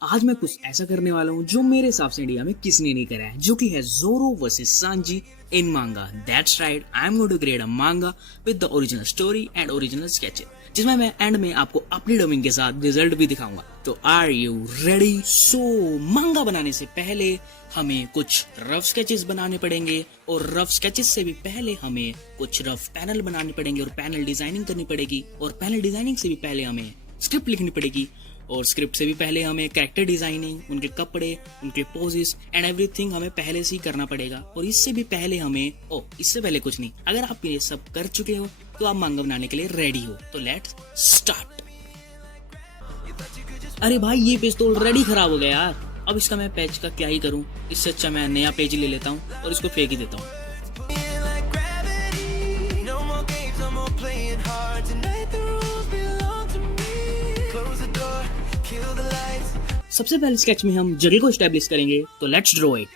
आज मैं कुछ ऐसा करने वाला हूँ जो मेरे हिसाब से इंडिया में किसी ने नहीं करा है, जो कि है जोरो versus Sanji in manga. That's right, I am going to create a manga with the original story and original sketches, जिसमें मैं एंड में आपको अपनी डबिंग के साथ रिजल्ट भी दिखाऊंगा। तो आर यू रेडी? सो मांगा बनाने से पहले हमें कुछ रफ स्केचेस बनाने पड़ेंगे, और रफ स्केचेस से भी पहले हमें कुछ रफ पैनल बनाने पड़ेंगे, और पैनल डिजाइनिंग करनी पड़ेगी, और पैनल डिजाइनिंग से भी पहले हमें स्क्रिप्ट लिखनी पड़ेगी, और स्क्रिप्ट से भी पहले हमें कैरेक्टर डिजाइनिंग, उनके कपड़े, उनके पोजेस एंड एवरीथिंग हमें पहले से ही करना पड़ेगा। और इससे भी पहले हमें इससे पहले कुछ नहीं, अगर आप ये सब कर चुके हो तो आप मांगा बनाने के लिए रेडी हो। तो लेट्स स्टार्ट। अरे भाई, ये पेज तो ऑलरेडी खराब हो गया यार। अब इसका मैं पेज का क्या ही करूं, इससे अच्छा मैं नया पेज ले लेता हूं और इसको फेंक ही देता हूं। सबसे पहले स्केच में हम जगह को स्टैब्लिश करेंगे, तो लेट्स ड्रॉ इट।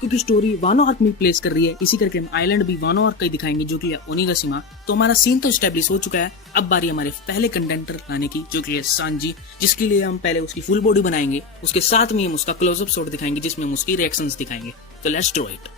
क्योंकि स्टोरी वानो आर्क में प्लेस कर रही है, इसी करके हम आइलैंड भी वानो आर्क का ही दिखाएंगे, जो कि है ओनिगाशिमा। तो हमारा सीन तो स्टैब्लिश हो चुका है। अब बारी हमारे पहले कंटेंटर लाने की, जो कि है सांजी, जिसके लिए हम पहले उसकी फुल बॉडी बनाएंगे। उसके साथ में हम उसका क्लोजअप शॉट दिखाएंगे, जिसमें हम उसकी रिएक्शंस दिखाएंगे। तो लेट्स ड्रॉ इट।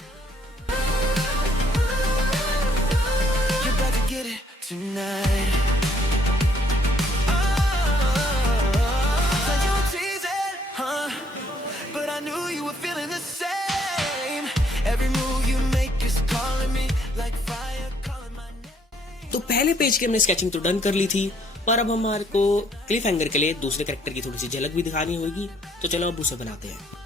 तो पहले पेज की हमने स्केचिंग तो डन कर ली थी, पर अब हमारे को क्लिफ हैंगर के लिए दूसरे कैरेक्टर की थोड़ी सी झलक भी दिखानी होगी। तो चलो अब उसे बनाते हैं।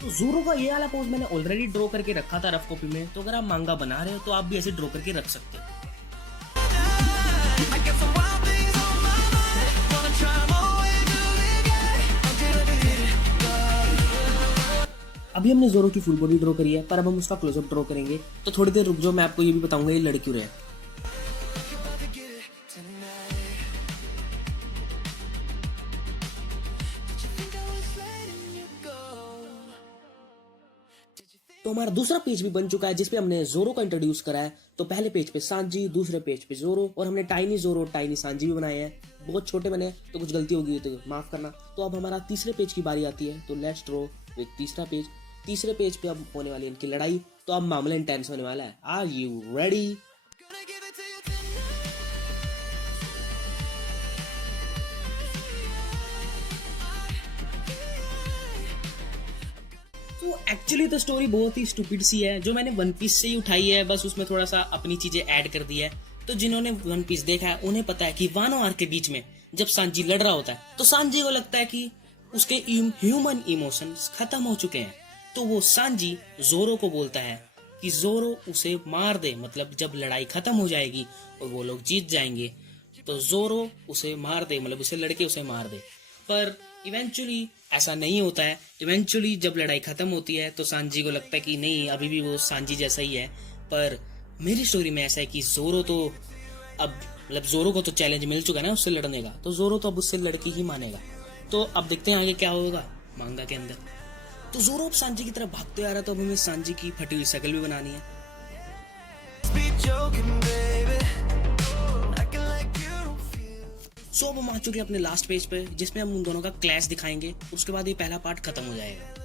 तो ज़ोरो का ये वाला पोज मैंने ऑलरेडी ड्रॉ करके रखा था रफ कॉपी में। तो अगर आप मांगा बना रहे हो तो आप भी ऐसे ड्रॉ करके रख सकते हो। अभी हमने ज़ोरो की फुल बॉडी ड्रॉ करी है, पर अब हम उसका क्लोजअप ड्रॉ करेंगे। तो थोड़ी देर रुक जाओ, मैं आपको ये भी बताऊंगा ये लड़ क्यों रहे हैं। तो हमारा दूसरा पेज भी बन चुका है, जिसपे हमने ज़ोरो को इंट्रोड्यूस करा है। तो पहले पेज पे सांजी, दूसरे पेज पे ज़ोरो, और हमने टाइनी ज़ोरो, टाइनी सांजी भी बनाए हैं। बहुत छोटे बने तो कुछ गलती होगी तो माफ करना। तो अब हमारा तीसरे पेज की बारी आती है। तो लेट्स ड्रॉ विद तीसरा पेज। तीसरे पेज पे अब होने वाली इनकी लड़ाई। तो अब मामला इंटेंस होने वाला है। Are you ready? तो एक्चुअली तो स्टोरी बहुत ही स्टूपिड सी है, जो मैंने वन पीस से ही उठाई है। बस उसमें थोड़ा सा अपनी चीजें ऐड कर दी है। तो जिन्होंने वन पीस देखा है उन्हें पता है कि वानो आर्क के बीच में जब सांजी लड़ रहा होता है, तो सांजी को लगता है कि उसके ह्यूमन इमोशंस खत्म हो चुके हैं। तो वो सांजी ज़ोरो को बोलता है कि ज़ोरो उसे मार दे, मतलब जब लड़ाई खत्म हो जाएगी और वो लोग जीत जाएंगे तो ज़ोरो उसे मार दे, मतलब उसे लड़के उसे मार दे। पर इवेंचुअली ऐसा नहीं होता है। इवेंचुअली जब लड़ाई खत्म होती है तो सांजी को लगता है कि नहीं, अभी भी वो सांजी जैसा ही है। पर मेरी स्टोरी में ऐसा है कि ज़ोरो तो अब, मतलब ज़ोरो को तो चैलेंज मिल चुका है ना उससे लड़ने का, तो ज़ोरो तो अब उससे लड़की ही मानेगा। तो अब देखते हैं आगे क्या होगा मांगा के अंदर। तो ज़ोरो अब सांजी की तरफ भागते आ रहा, तो अब हमें सांजी की फटी हुई शक्ल भी बनानी है। सो अब हम आ चुके हैं अपने लास्ट पेज पे, जिसमें हम उन दोनों का क्लैश दिखाएंगे। उसके बाद ये पहला पार्ट खत्म हो जाएगा।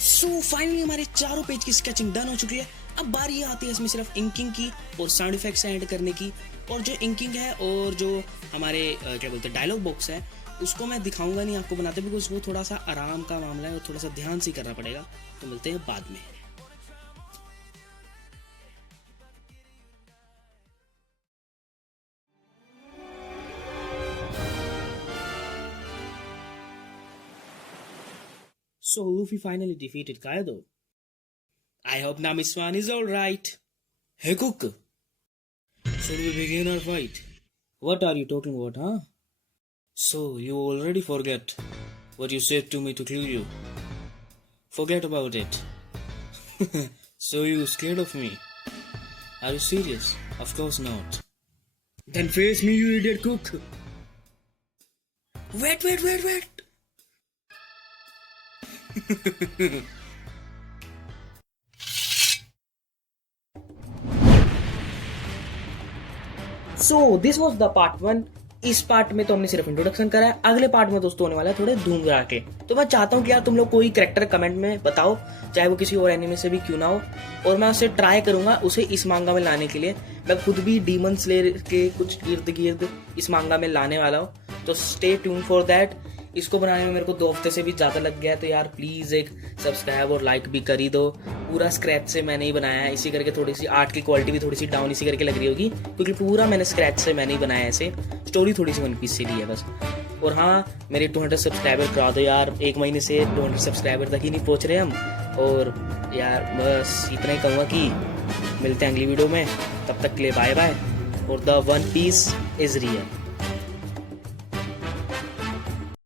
सो फाइनली हमारे चारों पेज की स्केचिंग डन हो चुकी है। अब बारी आती है इसमें सिर्फ इंकिंग की और साउंड इफेक्ट्स ऐड करने की। और जो इंकिंग है और जो हमारे क्या बोलते हैं डायलॉग बॉक्स है, उसको मैं दिखाऊंगा नहीं आपको बनाते, बिकॉज वो थोड़ा सा आराम का मामला है और थोड़ा सा ध्यान से करना पड़ेगा। तो मिलते हैं बाद में। So Luffy finally defeated Kaido. I hope Namiswan is alright. Hey Cook, should we begin our fight? What are you talking about, huh? So you already forget what you said to me to kill you. Forget about it. So you scared of me? Are you serious? Of course not. Then face me, you idiot Cook. Wait. So this was the part 1। इस part में तो हमने सिर्फ introduction करा है। अगले part में दोस्तों होने वाला है थोड़े धूम धड़ा के। तो मैं चाहता हूँ कि यार तुम लोग कोई कैरेक्टर कमेंट में बताओ, चाहे वो किसी और एनिमे से भी क्यों ना हो, और मैं उसे ट्राई करूंगा उसे इस मांगा में लाने के लिए। मैं खुद भी डीमन स्लेयर के कुछ इर्द गिर्द इस मांगा में लाने वाला हूँ, तो स्टे ट्यून फॉर दैट। इसको बनाने में मेरे को 2 हफ्ते से भी ज़्यादा लग गया है, तो यार प्लीज़ एक सब्सक्राइब और लाइक भी कर ही दो। पूरा स्क्रैच से मैंने ही बनाया है, इसी करके थोड़ी सी आर्ट की क्वालिटी भी थोड़ी सी डाउन इसी करके लग रही होगी, क्योंकि पूरा मैंने स्क्रैच से मैंने ही बनाया है। ऐसे स्टोरी थोड़ी सी वन पीस से ली है बस। और हाँ, मेरे 200 सब्सक्राइबर करा दो यार। 1 महीने से 200 सब्सक्राइबर तक ही नहीं पहुँच रहे हम। और यार बस इतना ही कहूँगा कि मिलते हैं अगली वीडियो में। तब तक के लिए बाय बाय। और the One Piece is real.